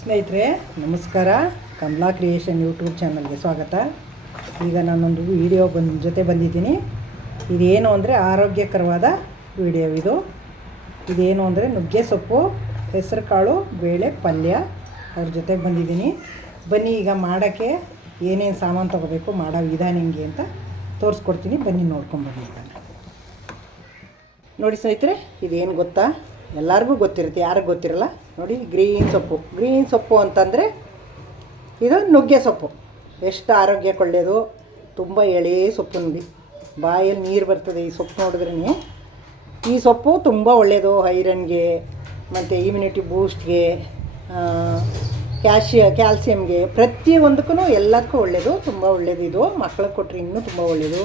ಸ್ನೇಹಿತರೆ, ನಮಸ್ಕಾರ. Kamala creation YouTube ಚಾನಲ್ಗೆ ಸ್ವಾಗತ. ಈಗ ನಾನೊಂದು ವಿಡಿಯೋ ಬಂದ, ಜೊತೆ ಬಂದಿದ್ದೀನಿ. ಇದೇನು ಅಂದರೆ ಆರೋಗ್ಯಕರವಾದ ವಿಡಿಯೋ ಇದು. ಇದೇನು ಅಂದರೆ ನುಗ್ಗೆ ಸೊಪ್ಪು, ಹೆಸರು ಕಾಳು, ಬೇಳೆ, ಪಲ್ಯ ಅವ್ರ ಜೊತೆ ಬಂದಿದ್ದೀನಿ. ಬನ್ನಿ ಈಗ ಮಾಡೋಕ್ಕೆ ಏನೇನು ಸಾಮಾನು ತೊಗೋಬೇಕು, ಮಾಡೋ ವಿಧಾನ ಹೆಂಗೆ ಅಂತ ತೋರಿಸ್ಕೊಡ್ತೀನಿ. ಬನ್ನಿ ನೋಡ್ಕೊಂಬನ್ನಿ ನೋಡಿ ಸ್ನೇಹಿತರೆ, ಇದೇನು ಗೊತ್ತಾ? ಎಲ್ಲರಿಗೂ ಗೊತ್ತಿರುತ್ತೆ, ಯಾರಿಗೂ ಗೊತ್ತಿರಲ್ಲ? ನೋಡಿ ಗ್ರೀನ್ ಸೊಪ್ಪು. ಗ್ರೀನ್ ಸೊಪ್ಪು ಅಂತಂದರೆ ಇದು ನುಗ್ಗೆ ಸೊಪ್ಪು. ಎಷ್ಟು ಆರೋಗ್ಯಕ್ಕೆ ಒಳ್ಳೆಯದು ತುಂಬ ಎಳೆ ಸೊಪ್ಪು ನೋಡಿ. ಬಾಯಲ್ಲಿ ನೀರು ಬರ್ತದೆ ಈ ಸೊಪ್ಪು ನೋಡಿದ್ರೇ ಈ ಸೊಪ್ಪು ತುಂಬ ಒಳ್ಳೆಯದು ಐರನ್ಗೆ, ಮತ್ತು ಇಮ್ಯುನಿಟಿ ಬೂಸ್ಟ್ಗೆ ಕ್ಯಾಶಿಯ ಕ್ಯಾಲ್ಸಿಯಮ್ಗೆ ಪ್ರತಿಯೊಂದಕ್ಕೂ ಎಲ್ಲದಕ್ಕೂ ಒಳ್ಳೆಯದು ತುಂಬ ಒಳ್ಳೆಯದು ಇದು. ಮಕ್ಕಳಿಗೆ ಕೊಟ್ಟರೆ ಇನ್ನೂ ತುಂಬ ಒಳ್ಳೆಯದು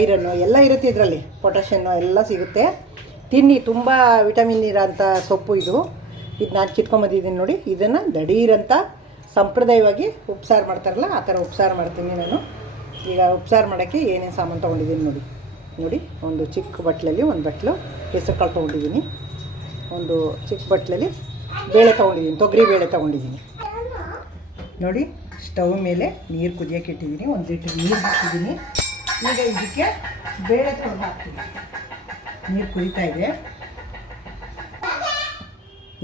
ಐರನ್ನು ಎಲ್ಲ ಇರುತ್ತೆ ಇದರಲ್ಲಿ. ಪೊಟ್ಯಾಷನ್ನು ಎಲ್ಲ ಸಿಗುತ್ತೆ. ತಿನ್ನಿ, ತುಂಬ ವಿಟಮಿನ್ ಇರೋಂಥ ಸೊಪ್ಪು ಇದು. ಇದು ನಾನು ಕಿತ್ಕೊಂಬಂದಿದ್ದೀನಿ ನೋಡಿ, ಇದನ್ನು ದಡೀರಂತ ಸಂಪ್ರದಾಯವಾಗಿ ಉಪ್ಸಾರು ಮಾಡ್ತಾರಲ್ಲ, ಆ ಥರ ಉಪ್ಸಾರು ಮಾಡ್ತೀನಿ ನಾನು. ಈಗ ಉಪ್ಸಾರು ಮಾಡೋಕ್ಕೆ ಏನೇನು ಸಾಮಾನು ತೊಗೊಂಡಿದ್ದೀನಿ ನೋಡಿ. ನೋಡಿ, ಒಂದು ಚಿಕ್ಕ ಬಟ್ಲಲ್ಲಿ ಒಂದು ಬಟ್ಲು ಹೆಸರು ಕಾಳು ತೊಗೊಂಡಿದ್ದೀನಿ. ಒಂದು ಚಿಕ್ಕ ಬಟ್ಲಲ್ಲಿ ಬೇಳೆ ತೊಗೊಂಡಿದ್ದೀನಿ, ತೊಗರಿ ಬೇಳೆ ತೊಗೊಂಡಿದ್ದೀನಿ. ನೋಡಿ, ಸ್ಟವ್ ಮೇಲೆ ನೀರು ಕುದಿಯೋಕೆ ಇಟ್ಟಿದ್ದೀನಿ, ಒಂದು ಲೀಟ್ರ್ ನೀರು ಹಾಕಿದ್ದೀನಿ. ಈಗ ಇದಕ್ಕೆ ಬೇಳೆ ತೊಗೊಂಡು ಹಾಕ್ತೀನಿ. ನೀರು ಕುದೀತಾ ಇದೆ.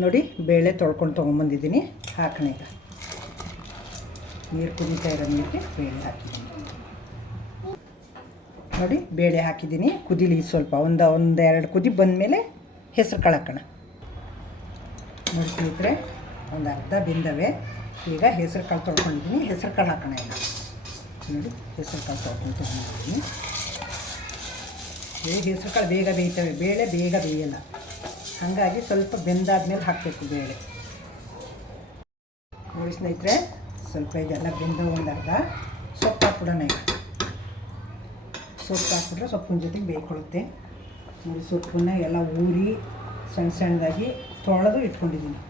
ನೋಡಿ ಬೇಳೆ ತೊಳ್ಕೊಂಡು ತೊಗೊಂಬಂದಿದ್ದೀನಿ. ಹಾಕೋಣ ಈಗ. ನೀರು ಕುದೀತಾ ಇರೋ ನೀರಿಗೆ ಬೇಳೆ ಹಾಕಿದ್ದೀನಿ. ನೋಡಿ ಬೇಳೆ ಹಾಕಿದ್ದೀನಿ. ಕುದಿಲಿ ಸ್ವಲ್ಪ, ಒಂದು ಒಂದು ಎರಡು ಕುದಿ ಬಂದಮೇಲೆ ಹೆಸರು ಕಾಳು ಹಾಕೋಣ ನೋಡಿ ಸ್ನೇಹಿತರೆ, ಒಂದು ಅರ್ಧ ಬೆಂದವೆ. ಈಗ ಹೆಸರು ಕಾಳು ತೊಳ್ಕೊಂಡಿದ್ದೀನಿ. ಹೆಸರು ಕಾಳು ಹಾಕೋಣ ಈಗ. ನೋಡಿ, ಹೆಸರು ಕಾಳು ತೊಳ್ಕೊಂಡು ತೊಗೊಂಡಿದ್ದೀನಿ ಹೆಸ್ರು ಕಾಳು ಬೇಗ ಬೇಯ್ತವೆ. ಬೇಳೆ ಬೇಗ ಬೇಯಲ್ಲ. ಹಾಗಾಗಿ ಸ್ವಲ್ಪ ಬೆಂದಾದ್ಮೇಲೆ ಹಾಕಬೇಕು ಬೇಳೆ. ನೋಡಿ ಸ್ನೇಹಿತರೆ, ಸ್ವಲ್ಪ ಇದೆಲ್ಲ ಬೆಂದ ಒಂದು ಅರ್ಧ. ಸೊಪ್ಪು ಹಾಕ್ಬಿಡೋಣ ಈಗ. ಸೊಪ್ಪು ಹಾಕಿಬಿಟ್ರೆ ಸೊಪ್ಪಿನ ಜೊತೆಗೆ ಬೇಯ್ಕೊಳ್ಳುತ್ತೆ. ನೋಡಿ, ಸೊಪ್ಪನ್ನ ಎಲ್ಲ ಊರಿ ಸಣ್ಣ ಸಣ್ಣದಾಗಿ ತೊಳೆದು ಇಟ್ಕೊಂಡಿದ್ದೀನಿ.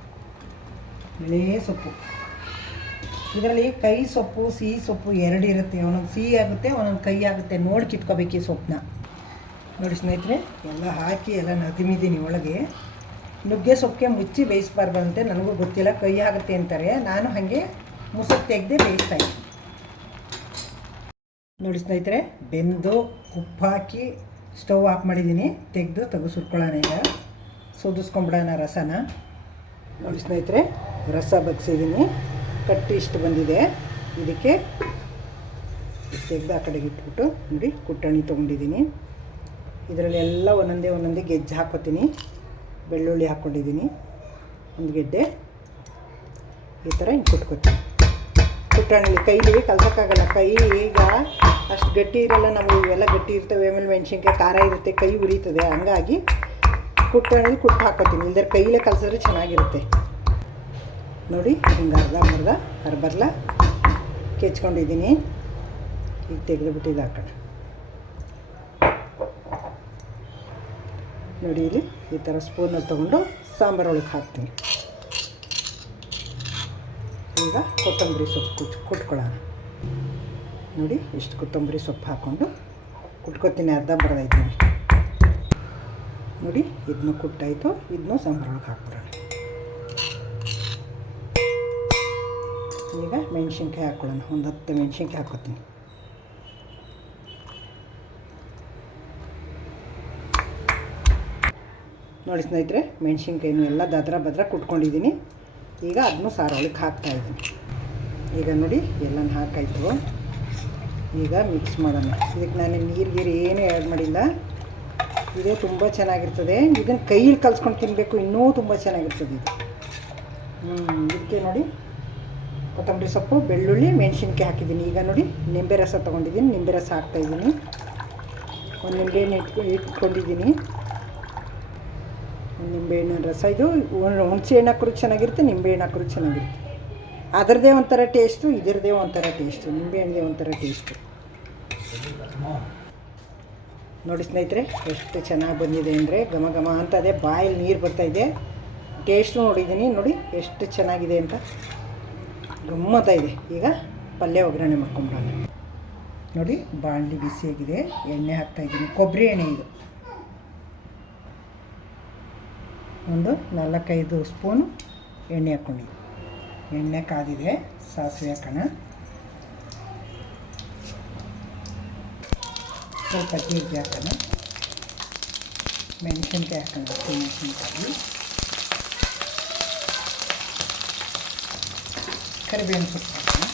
ಎಳೆ ಸೊಪ್ಪು. ಇದರಲ್ಲಿ ಕೈ ಸೊಪ್ಪು, ಸಿಹಿ ಸೊಪ್ಪು ಎರಡು ಇರುತ್ತೆ. ಒಂದೊಂದು ಸಿಹಿ ಆಗುತ್ತೆ, ಒಂದೊಂದು ಕೈ ಆಗುತ್ತೆ. ನೋಡಿ ಕಿಟ್ಕೋಬೇಕು ಈ ಸೊಪ್ಪನ್ನ. ನೋಡಿ ಸ್ನೇಹಿತರೆ. ಎಲ್ಲ ಹಾಕಿ, ಎಲ್ಲ ನದಿಮಿದ್ದೀನಿ ಒಳಗೆ. ನುಗ್ಗೆ ಸೊಪ್ಪಿಗೆ ಮುಚ್ಚಿ ಬೇಯಿಸ್ಬಾರ್ದಂತೆ ನನಗೂ ಗೊತ್ತಿಲ್ಲ, ಕೈ ಆಗುತ್ತೆ ಅಂತಾರೆ. ನಾನು ಹಾಗೆ ಮುಸುಕ್ ತೆಗೆದೇ ಬೇಯಿಸ್ತಾ ಇದ್ದೀನಿ. ನೋಡಿ ಸ್ನೇಹಿತರೆ, ಬೆಂದು ಉಪ್ಪು ಹಾಕಿ ಸ್ಟವ್ ಆಫ್ ಮಾಡಿದ್ದೀನಿ. ತೆಗೆದು ಸುರ್ಕೊಳ್ಳೋಣ ಈಗ. ಸೋದಿಸ್ಕೊಂಬಿಡೋಣ ರಸನ. ನೋಡಿ ಸ್ನೇಹಿತರೆ, ರಸ ಬಗ್ಸಿದ್ದೀನಿ. ಕಟ್ಟಿ ಇಷ್ಟು ಬಂದಿದೆ. ಇದಕ್ಕೆ ತೆಗೆದು ಆ ಕಡೆಗೆ ಇಟ್ಬಿಟ್ಟು ನೋಡಿ, ಕುಟ್ಟಣಿ ತೊಗೊಂಡಿದ್ದೀನಿ. ಇದರಲ್ಲಿ ಎಲ್ಲ ಒಂದೊಂದೇ ಒಂದೊಂದೇ ಗೆಜ್ಜೆ ಹಾಕೋತೀನಿ ಬೆಳ್ಳುಳ್ಳಿ ಹಾಕ್ಕೊಂಡಿದ್ದೀನಿ. ಒಂದು ಗೆಡ್ಡೆ. ಈ ಥರ ಹಿಂಗೆ ಕುಟ್ಕೋತೀನಿ. ಕುಟ್ಟಣಿಲಿ ಕೈಲಿ ಕಲ್ಸೋಕ್ಕಾಗಲ್ಲ. ಕೈ ಈಗ ಅಷ್ಟು ಗಟ್ಟಿ ಇರಲ್ಲ ನಮಗೆ, ಇವೆಲ್ಲ ಗಟ್ಟಿ ಇರ್ತವೆ. ಆಮೇಲೆ ಮೆಣಸಿನ್ಕಾಯಿ ಖಾರ ಇರುತ್ತೆ, ಕೈ ಉರಿತದೆ. ಹಂಗಾಗಿ ಕುಟ್ಟಣಿಲಿ ಕುಟ್ಟು ಹಾಕೋತೀನಿ ಇಲ್ದರೆ ಕೈಲೇ ಕಲಸಿದ್ರೆ ಚೆನ್ನಾಗಿರುತ್ತೆ. ನೋಡಿ, ಹಿಂಗೆ ಅರ್ಧ ಮರ್ಧ ಅರ್ಬರ್ಲ ಕೆಚ್ಕೊಂಡಿದ್ದೀನಿ. ಈಗ ತೆಗೆದುಬಿಟ್ಟು ಇದು ಹಾಕೋಣ ನೋಡಿ ಇಲ್ಲಿ ಈ ಥರ ಸ್ಪೂನಲ್ಲಿ ತೊಗೊಂಡು ಸಾಂಬಾರು ಒಳಗೆ ಹಾಕ್ತೀನಿ. ಈಗ ಕೊತ್ತಂಬರಿ ಸೊಪ್ಪು ಕುಚ್ ಕುಟ್ಕೊಳ್ಳೋಣ. ನೋಡಿ ಇಷ್ಟು ಕೊತ್ತಂಬರಿ ಸೊಪ್ಪು ಹಾಕ್ಕೊಂಡು ಕುಟ್ಕೊತೀನಿ, ಅರ್ಧ ಬರ್ದಾಯ್ತೀನಿ ನೋಡಿ ಇದನ್ನು ಕುಟ್ಟಾಯಿತು ಇದನ್ನು ಸಾಂಬಾರು ಒಳಗೆ ಹಾಕ್ಬಿಡೋಣ. ಈಗ ಮೆಣಸಿನ್ಕಾಯಿ ಹಾಕ್ಕೊಳ್ಳೋಣ, ಒಂದು ಹತ್ತು ಮೆಣಸಿನ್ಕಾಯಿ ಹಾಕ್ಕೊತೀನಿ. ನೋಡಿ ಸ್ನೇಹಿತರೆ, ಮೆಣಸಿನ್ಕಾಯಿನೂ ಎಲ್ಲ ದದ್ರ ಭದ್ರ ಕುಟ್ಕೊಂಡಿದ್ದೀನಿ. ಈಗ ಅದನ್ನು ಸಾರೊಳಗೆ ಹಾಕ್ತಾಯಿದ್ದೀನಿ ಈಗ ನೋಡಿ, ಎಲ್ಲನೂ ಹಾಕಾಯಿತು. ಈಗ ಮಿಕ್ಸ್ ಮಾಡೋಣ. ಇದಕ್ಕೆ ನಾನು ನೀರು ಗೀರು ಏನೂ ಆ್ಯಡ್ ಮಾಡಿಲ್ಲ. ಇದೇ ತುಂಬ ಚೆನ್ನಾಗಿರ್ತದೆ. ಇದನ್ನು ಕೈಯಲ್ಲಿ ಕಲ್ಸ್ಕೊಂಡು ತಿನ್ನಬೇಕು ಇನ್ನೂ ತುಂಬ ಚೆನ್ನಾಗಿರ್ತದೆ ಇದು. ಹ್ಞೂ ಇದಕ್ಕೆ ನೋಡಿ ಕೊತ್ತಂಬರಿ ಸೊಪ್ಪು, ಬೆಳ್ಳುಳ್ಳಿ, ಮೆಣಸಿನ್ಕಾಯಿ ಹಾಕಿದ್ದೀನಿ. ಈಗ ನೋಡಿ ನಿಂಬೆ ರಸ ತೊಗೊಂಡಿದ್ದೀನಿ. ನಿಂಬೆ ರಸ ಹಾಕ್ತಾಯಿದ್ದೀನಿ ಒಂದು ನಿಂಬೆ ಇಟ್ಕೊ ಇಟ್ಕೊಂಡಿದ್ದೀನಿ. ನಿಂಬೆಹಣ್ಣಿನ ರಸ. ಇದು ಹುಣಸೆ ಹಣ್ಣು ಹಾಕಿದ್ರು ಚೆನ್ನಾಗಿರುತ್ತೆ ನಿಂಬೆಹಣ್ಣು ಹಾಕಿದ್ರು ಚೆನ್ನಾಗಿರುತ್ತೆ. ಅದರದೇ ಒಂಥರ ಟೇಸ್ಟು ಇದರದ್ದೇ ಒಂಥರ ಟೇಸ್ಟು ನಿಂಬೆಹಣ್ಣಿಗೆ ಒಂಥರ ಟೇಸ್ಟು ನೋಡಿ ಸ್ನೇಹಿತರೆ, ಎಷ್ಟು ಚೆನ್ನಾಗಿ ಬಂದಿದೆ ಅಂದರೆ ಘಮ ಘಮ ಅಂತ ಅದೇ ಬಾಯಲ್ಲಿ ನೀರು ಬರ್ತಾಯಿದೆ ಟೇಸ್ಟು ನೋಡಿದ್ದೀನಿ, ನೋಡಿ ಎಷ್ಟು ಚೆನ್ನಾಗಿದೆ ಅಂತ. ಗಮ್ಮತ್ತ ಇದೆ. ಈಗ ಪಲ್ಯ ಒಗ್ಗರಣೆ ಮಾಡ್ಕೊಂಬಿಡೋಣ ನೋಡಿ, ಬಾಣಲಿ ಬಿಸಿಯಾಗಿದೆ ಎಣ್ಣೆ ಹಾಕ್ತಾಯಿದ್ದೀನಿ ಕೊಬ್ಬರಿ ಎಣ್ಣೆ ಇದು. ಒಂದು ನಾಲ್ಕೈದು ಸ್ಪೂನು ಎಣ್ಣೆ ಹಾಕ್ಕೊಂಡು. ಎಣ್ಣೆ ಕಾದಿದೆ, ಸಾಸಿವೆ ಹಾಕೋಣ. ಸ್ವಲ್ಪ ಜೀರಿಗೆ ಹಾಕೋಣ. ಮೆಣಸಿನ್ಕಾಯಿ ಹಾಕೋಣ ಮೆಣಸಿನ್ಕಾಯಿ. ಕರಿಬೇವಿನ ಸೊಪ್ಪು ಹಾಕೋಣ.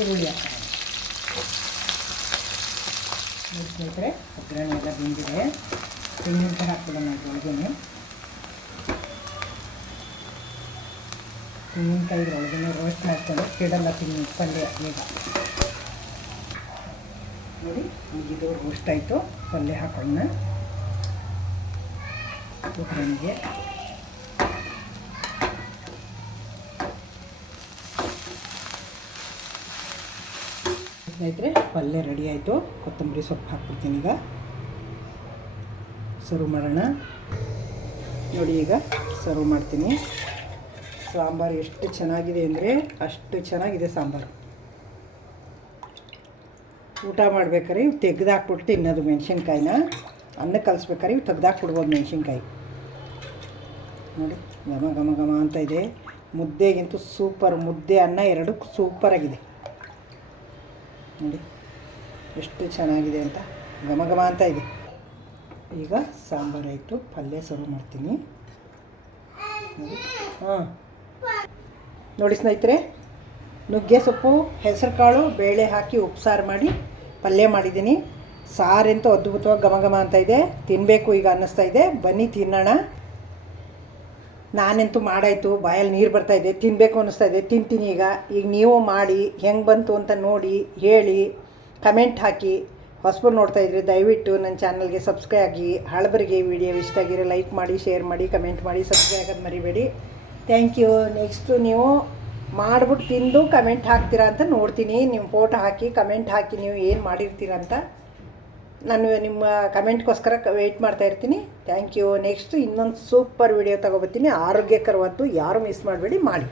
ಈರುಳ್ಳಿ ಹಾಕೋಣ. ಸ್ನೇಹಿತರೆ ಒಗ್ಗರಣೆ ಎಲ್ಲ ಬೆಂದಿದೆ. ತೆಂಗಿನಕಾಯಿ ಹಾಕ್ಬಿಡೋಣ ಒಳಗೇನೆ ತೆಂಗಿನಕಾಯಿ ಒಳಗಡೆ ರೋಸ್ಟ್ ಮಾಡ್ಕೊಂಡು ಕೆಡಲ್ಲ ತಿನ್ನಿ, ಪಲ್ಯ ಬೇಗ. ನೋಡಿ ಇದು ರೋಸ್ಟ್ ಆಯಿತು. ಪಲ್ಯ ಹಾಕೋಣ. ಒಗ್ಗರಣೆಗೆ. ಸ್ನೇಹಿತರೆ, ಪಲ್ಯ ರೆಡಿ ಆಯಿತು. ಕೊತ್ತಂಬರಿ ಸೊಪ್ಪು ಹಾಕ್ಬಿಡ್ತೀನಿ ಈಗ. ಸರ್ವ್ ಮಾಡೋಣ. ನೋಡಿ ಈಗ ಸರ್ವ್ ಮಾಡ್ತೀನಿ. ಸಾಂಬಾರು ಎಷ್ಟು ಚೆನ್ನಾಗಿದೆ ಅಂದರೆ ಅಷ್ಟು ಚೆನ್ನಾಗಿದೆ ಸಾಂಬಾರು. ಊಟ ಮಾಡ್ಬೇಕಾದ್ರೆ ಇವು ತೆಗ್ದಾಕ್ಬಿಟ್ಟು ತಿನ್ನೋದು ಮೆಣಸಿನ್ಕಾಯಿನ. ಅನ್ನ ಕಲಿಸ್ಬೇಕಾದ್ರೆ ಇವು ತೆಗ್ದಾಕ್ಬಿಡ್ಬೋದು ಮೆಣಸಿನ್ಕಾಯಿ. ನೋಡಿ, ಘಮ ಘಮ ಘಮ ಅಂತ ಇದೆ. ಮುದ್ದೆಗಿಂತೂ ಸೂಪರ್ ಮುದ್ದೆ, ಅನ್ನ ಎರಡು ಸೂಪರಾಗಿದೆ ನೋಡಿ, ಎಷ್ಟು ಚೆನ್ನಾಗಿದೆ ಅಂತ. ಘಮ ಘಮ ಅಂತ ಇದೆ. ಈಗ ಸಾಂಬಾರು ಆಯಿತು, ಪಲ್ಯ ಸರ್ವ್ ಮಾಡ್ತೀನಿ. ಹಾಂ. ನೋಡಿ ಸ್ನೇಹಿತರೆ, ನುಗ್ಗೆ ಸೊಪ್ಪು ಹೆಸರು ಕಾಳು ಬೇಳೆ ಹಾಕಿ ಉಪ್ಸಾರು ಮಾಡಿ ಪಲ್ಯ ಮಾಡಿದ್ದೀನಿ. ಸಾರಂತೂ ಅದ್ಭುತವಾಗಿ ಘಮ ಘಮ ಅಂತ ಇದೆ. ತಿನ್ನಬೇಕು ಈಗ ಅನ್ನಿಸ್ತಾ ಇದೆ. ಬನ್ನಿ ತಿನ್ನೋಣ. ನಾನಂತೂ ಮಾಡಾಯಿತು, ಬಾಯಲ್ಲಿ ನೀರು ಬರ್ತಾ ಇದೆ. ತಿನ್ನಬೇಕು ಅನ್ನಿಸ್ತಾ ಇದೆ. ತಿಂತೀನಿ ಈಗ. ಈಗ ನೀವು ಮಾಡಿ, ಹೆಂಗೆ ಬಂತು ಅಂತ ನೋಡಿ, ಹೇಳಿ, ಕಮೆಂಟ್ ಹಾಕಿ. ಹೊಸಬರು ನೋಡ್ತಾ ಇದ್ರೆ ದಯವಿಟ್ಟು ನನ್ನ ಚಾನಲ್ಗೆ ಸಬ್ಸ್ಕ್ರೈಬ್ ಆಗಿ, ಹಳಬರಿಗೆ ವಿಡಿಯೋ ಇಷ್ಟ ಆಗಿರೋ ಲೈಕ್ ಮಾಡಿ ಶೇರ್ ಮಾಡಿ ಕಮೆಂಟ್ ಮಾಡಿ ಸಬ್ಸ್ಕ್ರೈಬ್ ಆಗೋದು ಮರಿಬೇಡಿ. ಥ್ಯಾಂಕ್ ಯು ನೆಕ್ಸ್ಟು ನೀವು ಮಾಡ್ಬಿಟ್ಟು ತಿಂದು ಕಮೆಂಟ್ ಹಾಕ್ತೀರಾ ಅಂತ ನೋಡ್ತೀನಿ. ನಿಮ್ಮ ಫೋಟೋ ಹಾಕಿ ಕಮೆಂಟ್ ಹಾಕಿ ನೀವು ಏನು ಮಾಡಿರ್ತೀರ ಅಂತ ನಾನು ನಿಮ್ಮ ಕಮೆಂಟ್ಗೋಸ್ಕರ ವೆಯ್ಟ್ ಮಾಡ್ತಾ ಇರ್ತೀನಿ. ಥ್ಯಾಂಕ್ ಯು ನೆಕ್ಸ್ಟ್ ಇನ್ನೊಂದು ಸೂಪರ್ ವಿಡಿಯೋ ತೊಗೊಬರ್ತೀನಿ ಆರೋಗ್ಯಕರವಾದ್ದು ಯಾರು ಮಿಸ್ ಮಾಡಬೇಡಿ, ಮಾಡಿ.